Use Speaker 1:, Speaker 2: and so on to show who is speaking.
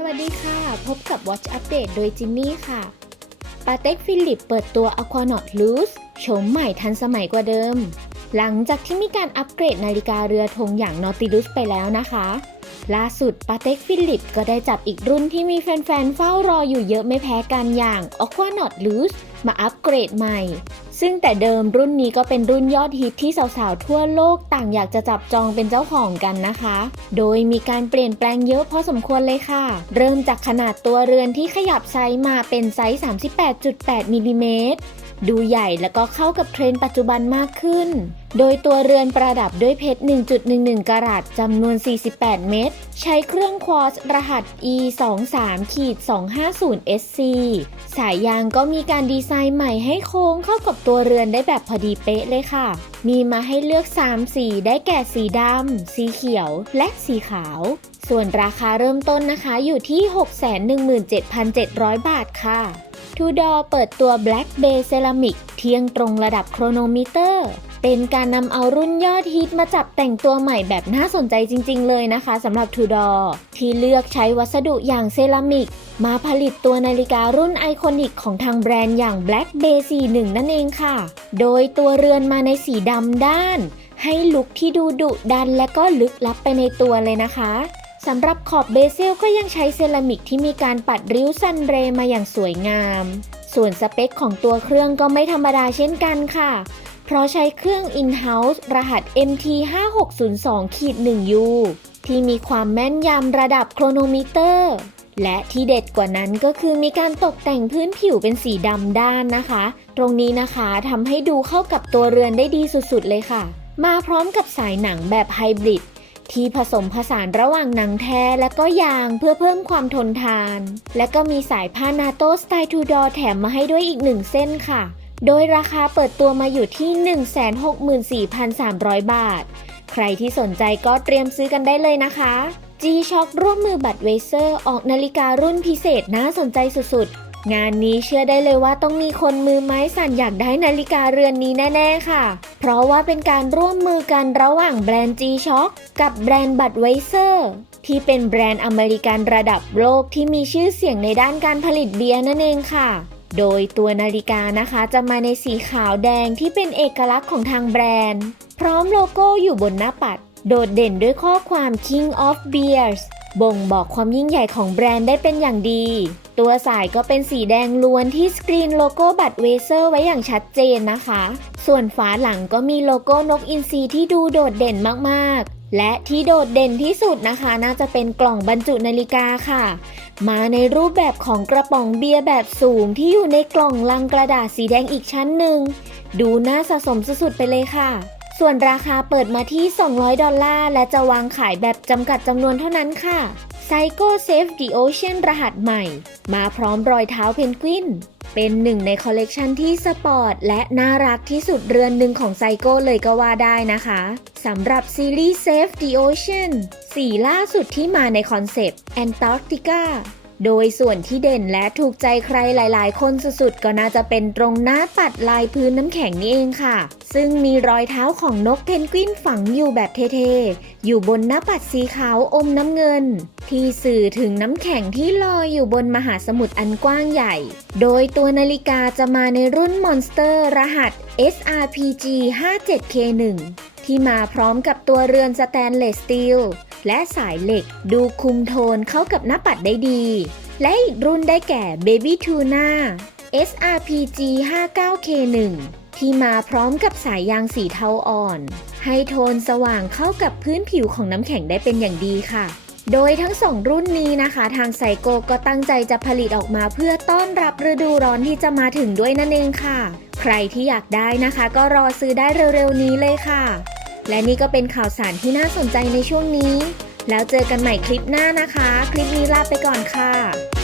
Speaker 1: สวัสดีค่ะ พบกับ Watch Update โดยจินนี่ค่ะ ปาเต็กฟิลิปเปิดตัว Aquanaut Loose โฉมใหม่ทันสมัยกว่าเดิม หลังจากที่มีการอัปเกรดนาฬิกาเรือธงอย่าง Nautilus ไปแล้วนะคะ ล่าสุดปาเต็กฟิลิปก็ได้จับอีกรุ่นที่มีแฟนๆ เฝ้ารออยู่เยอะไม่แพ้กันอย่าง Aquanaut Loose มาอัปเกรดใหม่ ซึ่งแต่เดิมรุ่นนี้ก็เป็นรุ่นยอดฮิตที่สาวๆ ทั่วโลกต่างอยากจะจับจองเป็นเจ้าของกันนะคะ โดยมีการเปลี่ยนแปลงเยอะพอสมควรเลยค่ะ เริ่มจากขนาดตัวเรือนที่ขยับไซส์มาเป็นไซส์ 38.8มิลลิเมตร ดูใหญ่แล้วก็เข้ากับเทรนด์ปัจจุบันมากขึ้น โดยตัวเรือนประดับด้วยเพชร 1.11กะรัตจำนวน 48 เม็ด ใช้เครื่องควอตซ์รหัส E 2 3ขีด250 SC สายยางก็มีการดีไซน์ใหม่ให้โค้งเข้ากับตัวเรือนได้แบบพอดีเป๊ะเลยค่ะ มีมาให้เลือก 3 สีได้แก่สีดำ สีเขียว และสีขาว ส่วนราคาเริ่มต้นนะคะอยู่ที่ 617,700 บาทค่ะ ทูดอเปิดตัว Black Bay Ceramic เที่ยงตรงระดับโครโนมิเตอร์ เป็นการนำเอารุ่นยอดฮิตมาจับแต่งตัวใหม่แบบน่าสนใจจริง ๆ เลยนะคะสำหรับทูดอที่เลือกใช้วัสดุอย่างเซรามิก มาผลิตตัวนาฬิการุ่นไอคอนิกของทางแบรนด์อย่าง Black Bay 41 นั่นเองค่ะ โดยตัวเรือนมาในสีดำด้าน ให้ลุคที่ดูดุดันและก็ลึกลับไปในตัวเลยนะคะ สำหรับขอบเบเซลก็ยังใช้เซรามิกที่มีการปัดริ้วซันเรมาอย่างสวยงาม ส่วนสเปคของตัวเครื่องก็ไม่ธรรมดาเช่นกันค่ะ เพราะใช้เครื่อง in-house รหัส MT 5602 1U ที่มีความแม่นยำระดับโครโนมิเตอร์ และที่เด็ดกว่านั้นก็คือมีการตกแต่งพื้นผิวเป็นสีดำด้านนะคะ ตรงนี้นะคะทำให้ดูเข้ากับตัวเรือนได้ดีสุดๆเลยค่ะ มาพร้อมกับสายหนังแบบไฮบริด ที่ผสมผสานระหว่างหนังแท้และก็ยางเพื่อเพิ่มความทนทาน และก็มีสายผ้านาโต้สไตล์ทูดอแถมมาให้ด้วยอีกหนึ่งเส้นค่ะ โดยราคาเปิดตัวมาอยู่ที่ 164,300 บาท ใครที่สนใจก็เตรียมซื้อกันได้เลยนะคะ G-Shock ร่วมมือบัตรเวเซอร์ออกนาฬิการุ่นพิเศษน่าสนใจสุดๆ งานนี้เชื่อได้เลยว่าต้องมีคนมือไม้สั่นอยากได้นาฬิกาเรือนนี้แน่ ๆ ค่ะ เพราะว่าเป็นการร่วมมือกันระหว่างแบรนด์ G-Shock กับแบรนด์บัตรเวเซอร์ที่เป็นแบรนด์อเมริกันระดับโลกที่มีชื่อเสียงในด้านการผลิตเบียร์นั่นเองค่ะ โดยตัวนาฬิกานะคะจะมาในสีขาวแดงที่เป็นเอกลักษณ์ของทางแบรนด์ พร้อมโลโก้อยู่บนหน้าปัด โดดเด่นด้วยข้อความ King of Beers บ่งบอกความยิ่งใหญ่ของแบรนด์ได้เป็นอย่างดี ตัวสายก็เป็นสีแดงล้วนที่สกรีนโลโก้บัตรเวเซอร์ไว้อย่างชัดเจนนะคะ ส่วนฝาหลังก็มีโลโก้นกอินทรีที่ดูโดดเด่นมากๆ และที่โดดเด่นที่สุดนะคะ น่าจะเป็นกล่องบรรจุนาฬิกาค่ะ มาในรูปแบบของกระป๋องเบียร์แบบสูงที่อยู่ในกล่องลังกระดาษสีแดงอีกชั้นหนึ่งดูน่าสะสมสุดๆไปเลยค่ะ ส่วนราคาเปิดมาที่ 200 ดอลลาร์ และจะวางขายแบบจำกัดจำนวนเท่านั้นค่ะ Psycho Save the Ocean รหัสใหม่ มาพร้อมรอยเท้าเพนกวิน เป็นหนึ่งในคอลเลกชันที่สปอร์ต และน่ารักที่สุดเรือนหนึ่งของไซโก้เลยก็ว่าได้นะคะ สำหรับซีรีส์ Save the Ocean สีล่าสุดที่มาในคอนเซปต์ Antarctica โดยส่วนที่เด่นและถูกใจใครหลาย ๆ คนสุดๆ ก็น่าจะเป็นตรงหน้าปัดลายพื้นน้ำแข็งนี่เองค่ะ ซึ่งมีรอยเท้าของนกเพนกวินฝังอยู่แบบเท่ๆ อยู่บนหน้าปัดสีขาวอมน้ำเงิน ที่สื่อถึงน้ำแข็งที่ลอยอยู่บนมหาสมุทรอันกว้างใหญ่ โดยตัวนาฬิกาจะมาในรุ่นมอนสเตอร์รหัส SRPG 57K1 ที่มาพร้อมกับตัวเรือนสแตนเลสสตีล และสายเหล็กดูคุมโทนเข้ากับหน้าปัดได้ดี และอีกรุ่นได้แก่ Baby Tuna SRPG 59K1 ที่มาพร้อมกับสายยางสีเทาอ่อน ให้โทนสว่างเข้ากับพื้นผิวของน้ำแข็งได้เป็นอย่างดีค่ะ โดยทั้งสองรุ่นนี้นะคะ ทางไซโกก็ตั้งใจจะผลิตออกมาเพื่อต้อนรับฤดูร้อนที่จะมาถึงด้วยนั่นเองค่ะ ใครที่อยากได้นะคะ ก็รอซื้อได้เร็วๆนี้เลยค่ะ และนี่ก็เป็นข่าวสารที่น่าสนใจในช่วงนี้ แล้วเจอกันใหม่คลิปหน้านะคะ คลิปนี้ลาไปก่อนค่ะ